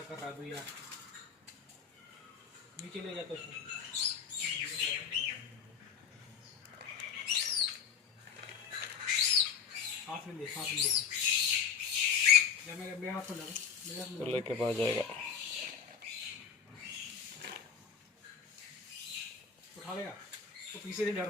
इशारा कर रहा है भैया, नीचे ले जाते उसको। हाथ में ले, हाथ में ले, मेरे हाथ में लगा, मेरे हाथ में तो लेके पास जाएगा। उठा लेगा तो पीछे से डर रहा